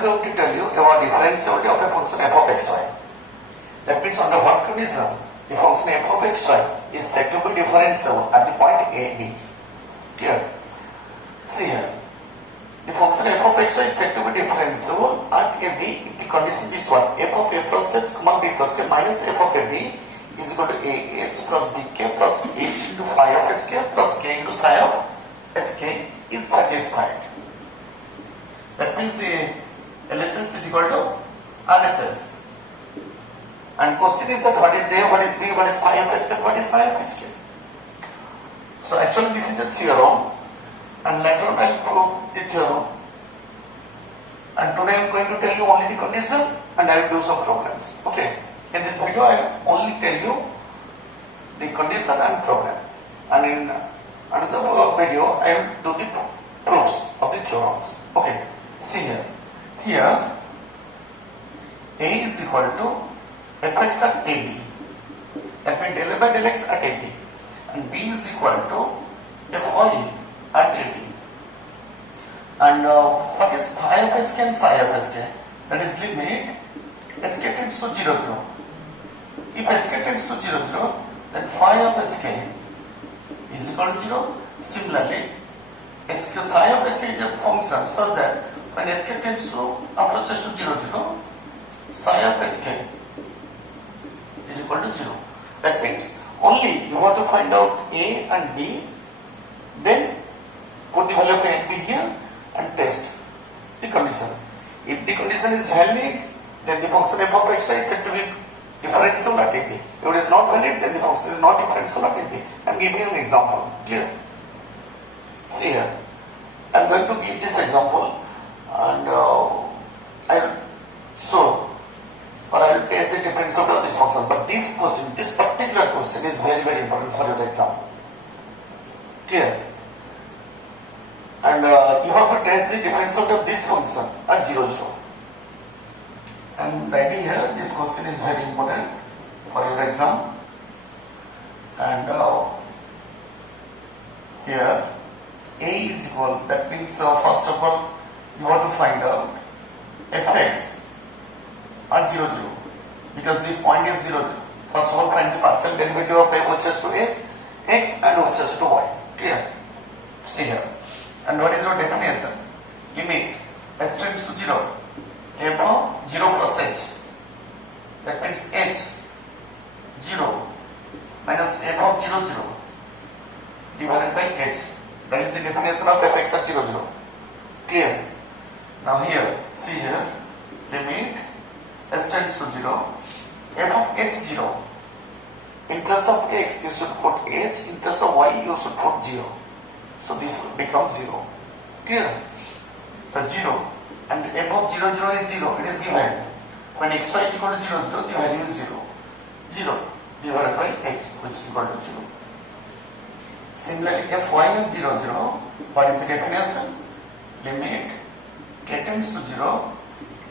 am going to tell you about differentiability of a function f of xy. That means under what condition the function f of xy is said to be differentiable at the point a, b. Clear? See here. The function f of xy is said to be differentiable at a b if the condition is one. F of a plus h comma b plus k minus f of a b is equal to ax plus bk plus h into phi of hk plus k into psi of hk is satisfied. That means the LHS is equal to RHS. And question is that what is A, what is B, what is phi of hk, what is psi of hk. So actually this is a theorem, and later on I will prove the theorem. And today I am going to tell you only the condition and I will do some problems. Okay. In this video I will only tell you the condition and problem. And in another video I will do the proofs of the theorems. Okay. See here. Here A is equal to fx at AB. That means del A by del x at AB. And B is equal to fy at AB. And what is phi of hk and psi of hk? That is limit hk tends to 0, 0. If hk tends to 0, 0, then phi of hk is equal to 0. Similarly, psi of hk is a function such that when hk tends to approaches to 0, 0, psi of hk is equal to 0. That means only you have to find out A and B, then put the value of A and B here and test the condition. If the condition is valid, then the function f of xy is said to be differentiable at AB. If it is not valid, then the function is not differentiable at AB. I am giving an example. Clear? See here. I am going to give this example and I will show or I will test the differentiability of this function. But this question, this particular question is very, very important for your exam. Clear? And you have to test the differentiability of this function at 0, 0. I am writing here, this question is very important for your exam. And here A is equal, that means first of all you have to find out fx at 0, 0, because the point is 0, 0. First of all, find the partial derivative of a which is to s, x and which is to y. Clear? See here. And what is your definition? Limit h tends to 0, f of 0 plus h. That means h 0 minus f of 0, 0 divided by h. That is the definition of fx at 0, 0. Clear? Now here, see here, limit h tends to 0, f of h 0. In place of x, you should put h, in place of y, you should put 0. So this will become 0. Clear? So 0 and f of 0, 0 is 0. It is given. When xy is equal to 0, 0, the value is 0. 0 divided by h, which is equal to 0. Similarly, fy of 0, 0, what is the definition? Limit k tends to 0,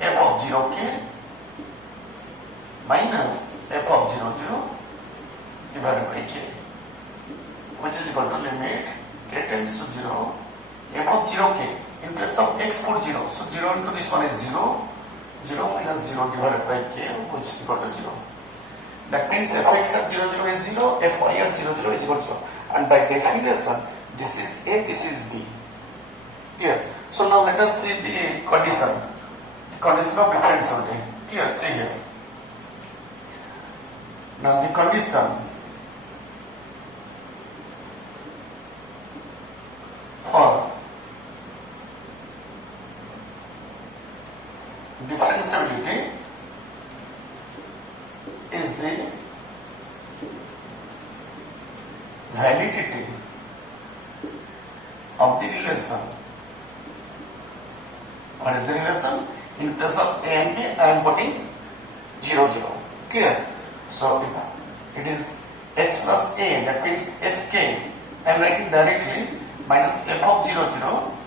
f of 0k minus f of 0, 0 divided by k, which is equal to limit k tends to 0, f of 0k, in place of x put 0, so 0 into this one is 0, 0 minus 0 divided by k, which is equal to 0. That means fx at 0, 0 is 0, fy at 0, 0 is equal to 0. And by definition, this is A, this is B. Clear? So now let us see the condition of differentiability. Clear? See here. Now the condition for differentiability is the validity of the relation. What is the relation? In place of A and B, I am putting 0, 0. Clear? So it is h plus A, that means hk. I am writing directly minus f of 0, 0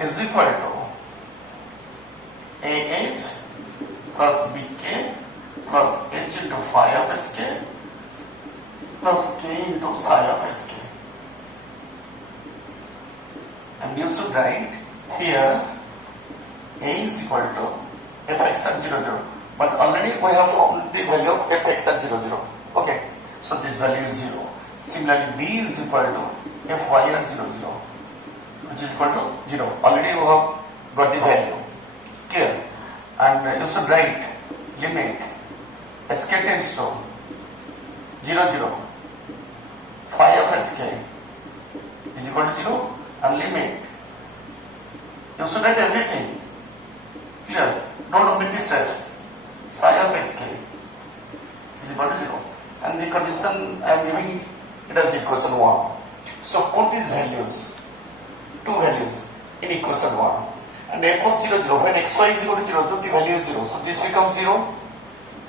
is equal to AH plus BK plus h into phi of hk plus k into psi of hk. And you should write here a is equal to fx at 0, 0. But already we have found the value of fx at 0, 0. Okay, so this value is 0. Similarly, b is equal to fy at 0, 0, which is equal to 0. Already you have got the value. Clear? And you should write limit hk tends to 0, 0. Phi of hk is equal to 0 and limit. You should write everything. Clear? Don't omit the steps. Psi of hk is equal to 0. And the condition I am giving it as equation 1. So put these values, two values in equation 1. And f of 0, 0, when xy is equal to 0, the value is 0. So this becomes 0.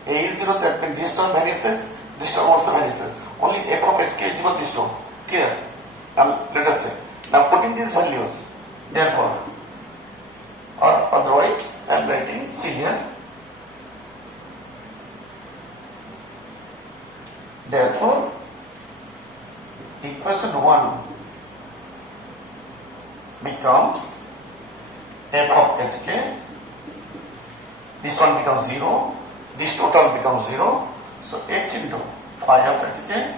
A is 0, that means this term vanishes, this term also vanishes. Only f of hk is equal to this term. Clear? Now let us say. Now putting these values, therefore, or otherwise I am writing, see here. Therefore, equation 1 becomes f of hk, this one becomes 0, this total becomes 0, so h into phi of hk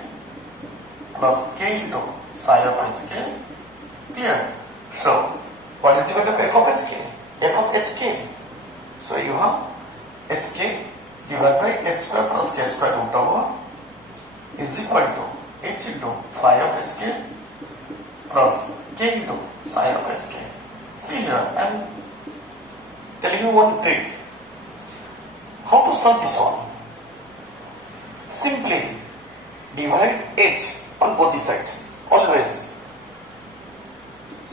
plus k into psi of hk. Clear? So, what is the value of f of hk? F of hk. So, you have hk divided by h square plus k square root over is equal to h into phi of hk plus k into psi of hk. See here, I am telling you one trick. How to solve this one? Simply divide h on both the sides, always.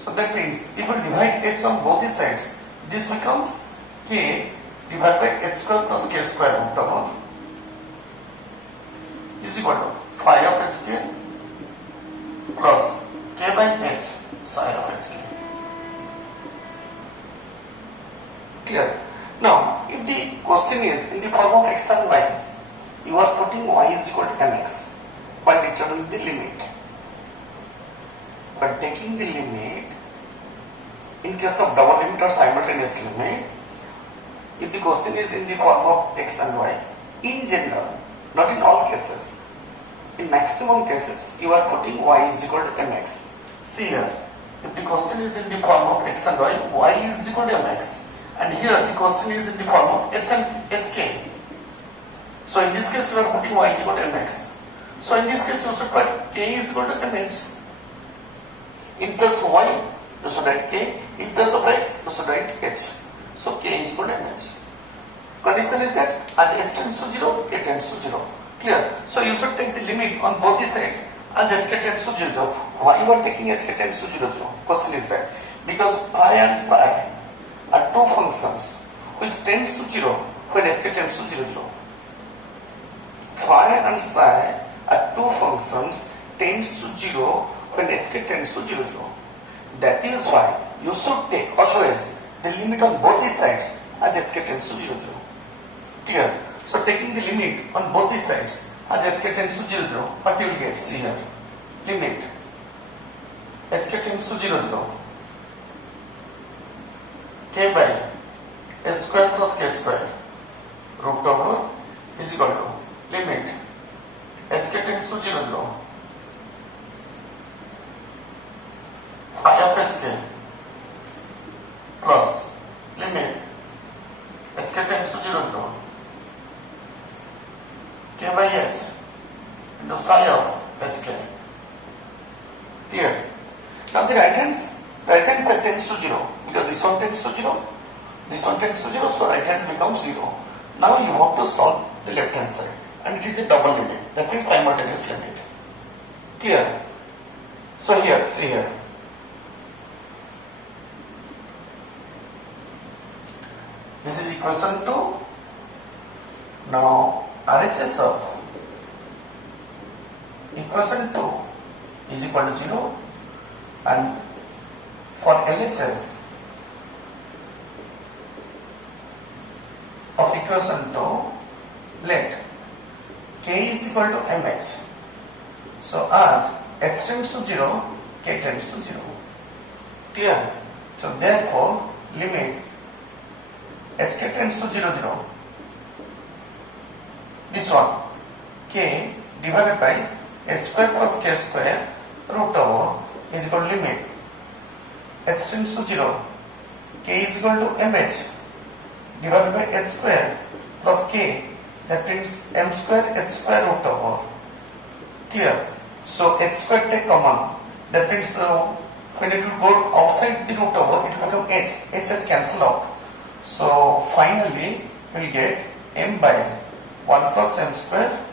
So that means if you divide h on both the sides, this becomes k divided by h square plus k square root over is equal to phi of hk plus k by h psi of hk. Clear? Now, if the question is in the form of x and y, you are putting y is equal to mx by determining the limit. But taking the limit, in case of double limit or simultaneous limit, if the question is in the form of x and y, in general, not in all cases, in maximum cases, you are putting y is equal to mx. See here, if the question is in the form of x and y is equal to mx. And here the question is in the form of h and hk. So in this case you are putting y equal to mx. So in this case you should put k is equal to mh. In place of y you should write k. In place of x you should write h. So k is equal to mh. Condition is that as h tends to 0, k tends to 0. Clear? So you should take the limit on both the sides as hk tends to 0, 0. Why you are taking hk tends to 0, 0? Question is that because phi and psi are two functions which tends to 0 when hk tends to 0, 0. Phi and psi are two functions tends to 0 when hk tends to 0, 0. That is why you should take always the limit on both the sides as hk tends to 0, 0. Clear? So taking the limit on both the sides as hk tends to 0, 0, what you will get? See here. Limit hk tends to 0, 0. K by h square plus k square root over is equal to limit hk tends to 0, 0 phi of hk plus limit hk tends to 0, 0 k by h into psi of hk. Clear? Now the right hand side tends to 0 because this one tends to 0, this one tends to 0, so right hand becomes 0. Now you have to solve the left hand side and it is a double limit, that means simultaneous limit. Clear? So here, see here. This is equation 2. Now RHS of equation 2 is equal to 0 and for LHS of equation 2, let k is equal to mh. So as h tends to 0, k tends to 0. Clear? So therefore limit hk tends to 0 0, this one k divided by h square plus k square root over is equal to limit h tends to 0, k is equal to mh divided by h square plus k, that means m square h square root over. Clear? So h square take common, that means when it will go outside the root over, it will become h has cancel out. So finally we will get m by 1 plus m square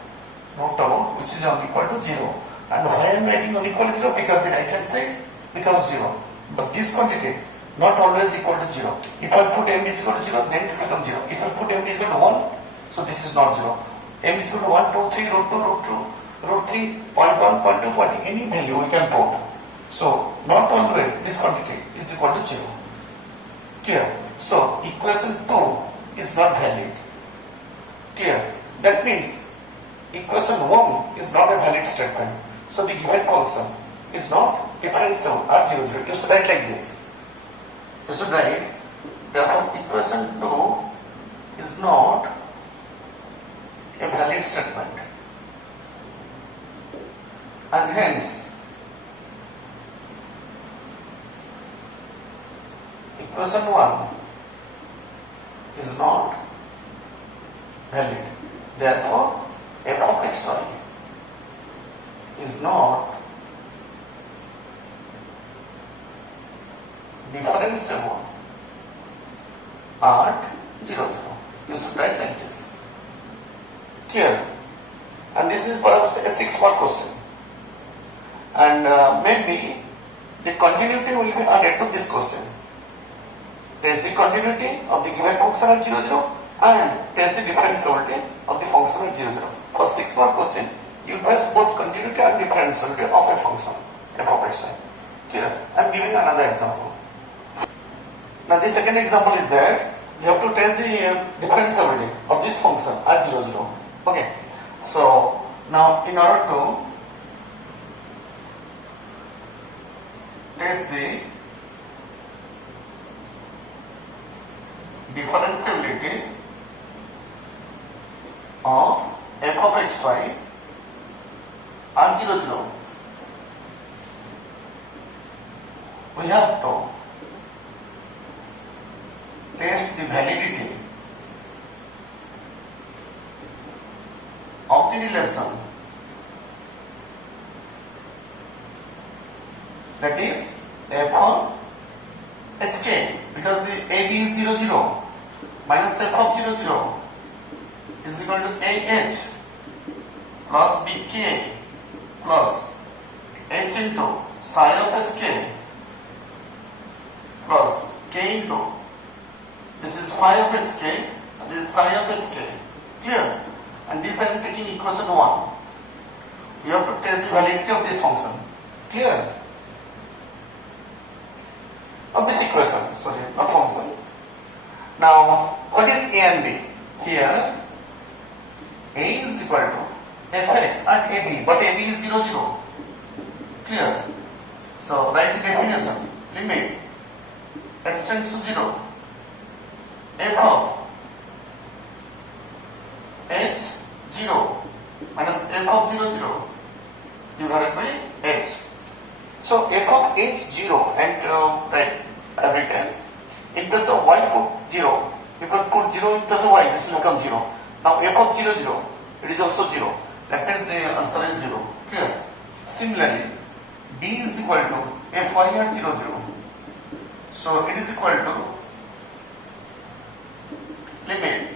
root over, which is unequal to 0. And why I am writing unequal to 0? Because the right hand side becomes 0. But this quantity not always equal to 0. If I put m is equal to 0, then it becomes 0. If I put m is equal to 1, so this is not 0. M is equal to 1, 2, 3, root 2, root 2, root 3, 0.1, 0.2, 0.2, any value we can put. So not always this quantity is equal to 0. Clear? So equation 2 is not valid. Clear? That means equation 1 is not a valid statement. So the given function is not differentiable at 0, 0. You should write like this. You should write, therefore equation 2 is not a valid statement, and hence equation 1 is not valid. Therefore f of xy is not differentiable at 0, 0. You should write like this. Clear? And this is perhaps a 6-mark question. And maybe the continuity will be added to this question. Test the continuity of the given function at 0, 0 and test the differentiability of the function at 0, 0. For 6-mark question, you test both continuity and differentiability of a function, f of xy. Clear? I am giving another example. Now the second example is that you have to test the differentiability of this function at 0, 0. Okay. So now in order to test the differentiability of f of xy at 0, 0, we have to test the validity of the relation, that is f of hk, because the AB is 0, 0 minus f of 0, 0 is equal to ah plus bk plus h into psi of hk plus k into, this is phi of hk and this is psi of hk. Clear? And this I am taking equation 1. We have to test the validity of this function. Clear? Of this equation, sorry, not function. Now, what is a and b? Here, a is equal to fx at ab, but ab is 0, 0. Clear? So, write the definition. Limit x tends to 0, f of h 0 minus f of 0, 0 divided by h. So f of h 0 and right, every time in place of y put 0. You can put 0 in place of y, this will become 0. Now f of 0, 0, it is also 0. That means the answer is 0. Clear? Similarly, b is equal to fy at 0, 0. So it is equal to limit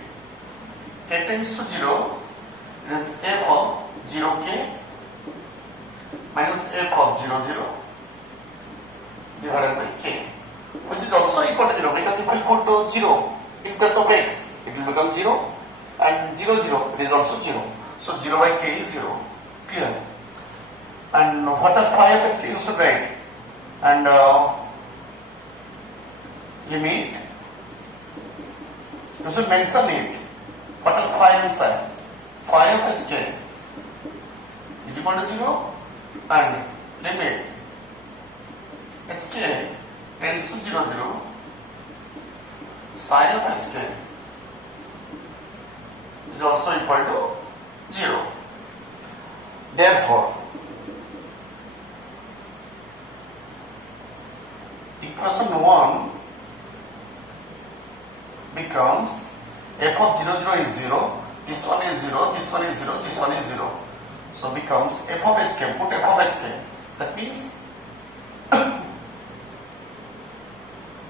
k tends to 0, it is f of 0k minus f of 0, 0 divided by k, which is also equal to 0, because if we put 0 in place of x, it will become 0, and 0, 0, it is also 0. So 0 by k is 0. Clear? And what are phi of hk you should write? And limit, you should mention it. What are phi and psi? Phi of hk is equal to 0 and limit hk tends to 0, 0, psi of hk is also equal to 0. Therefore, equation 1 becomes f of 0, 0 is 0, this one is 0, this one is 0, this one is 0. So becomes f of hk, put f of hk. That means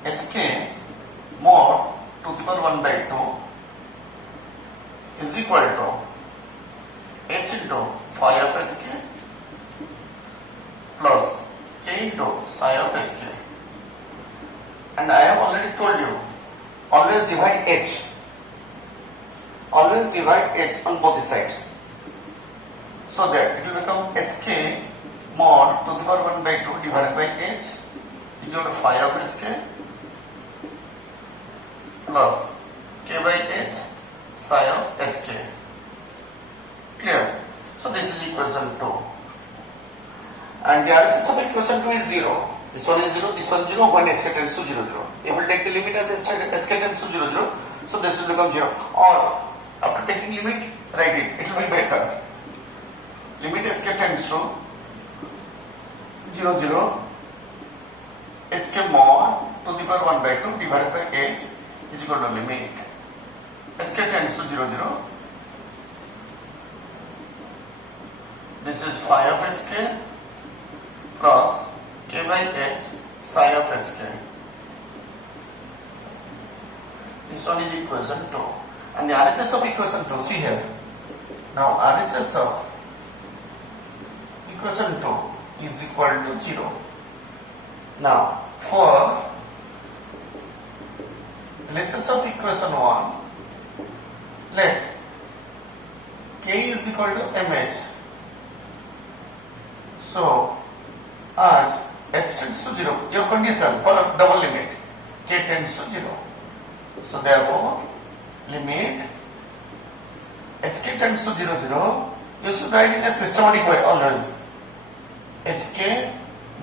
hk mod to the power 1 by 2 is equal to h into phi of hk plus k into psi of hk. And I have already told you, always divide h. Always divide h on both the sides. So that it will become hk mod to the power 1 by 2 divided by h is equal to phi of hk plus k by h psi of hk. Clear? So this is equation 2. And the RHS of equation 2 is 0. This one is 0, this one 0 when hk tends to 0, 0. If we take the limit as hk tends to 0, 0, so this will become 0. Or after taking limit, write it. It will be better. Limit hk tends to 0, 0, hk mod to the power 1 by 2 divided by h is equal to limit hk tends to 0, 0. This is phi of hk plus k by h psi of hk. This one is equation 2. And the RHS of equation 2, see here. Now RHS of equation 2 is equal to 0. Now for LHS of equation 1, let k is equal to mh. So as h tends to 0, your condition for a double limit, k tends to 0. So therefore, limit hk tends to 0, 0, you should write in a systematic way always. hk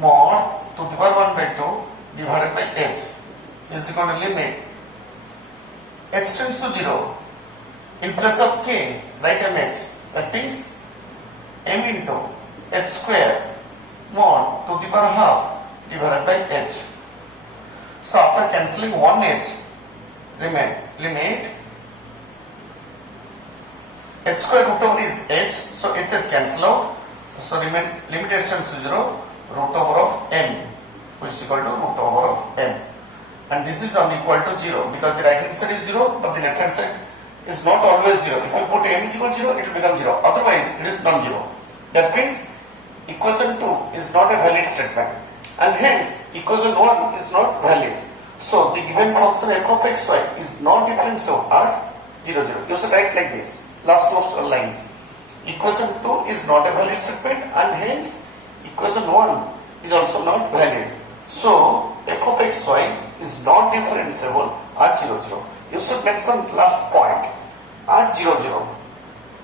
mod to the power 1 by 2 divided by h is equal to limit h tends to 0. In place of k, write mh. That means m into h square mod to the power half divided by h. So after cancelling one h, remain limit h square root over is h, so h is cancelled out. So remain limit h tends to 0, root over of m, which is equal to root over of m. And this is unequal to 0 because the right hand side is 0, but the left hand side is not always 0. If you put m is equal to 0, it will become 0. Otherwise, it is non-zero. That means equation 2 is not a valid statement, and hence equation 1 is not valid. So the given function f of xy is not differentiable at 0, 0. You should write like this. Last two lines. Equation 2 is not a valid statement, and hence equation 1 is also not valid. So f of xy is not differentiable at 0, 0. You should mention last point at 0, 0.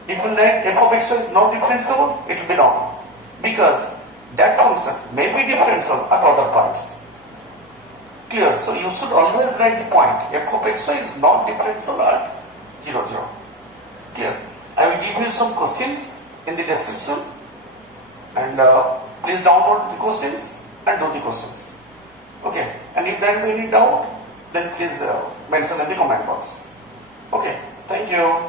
If you write f of xy is not differentiable, it will be wrong, because that function may be differentiable at other points. Clear? So you should always write the point f of xy is not differentiable at 0, 0. Clear? I will give you some questions in the description, and please download the questions and do the questions. Okay? And if there is any doubt, then please mention in the comment box. Okay? Thank you.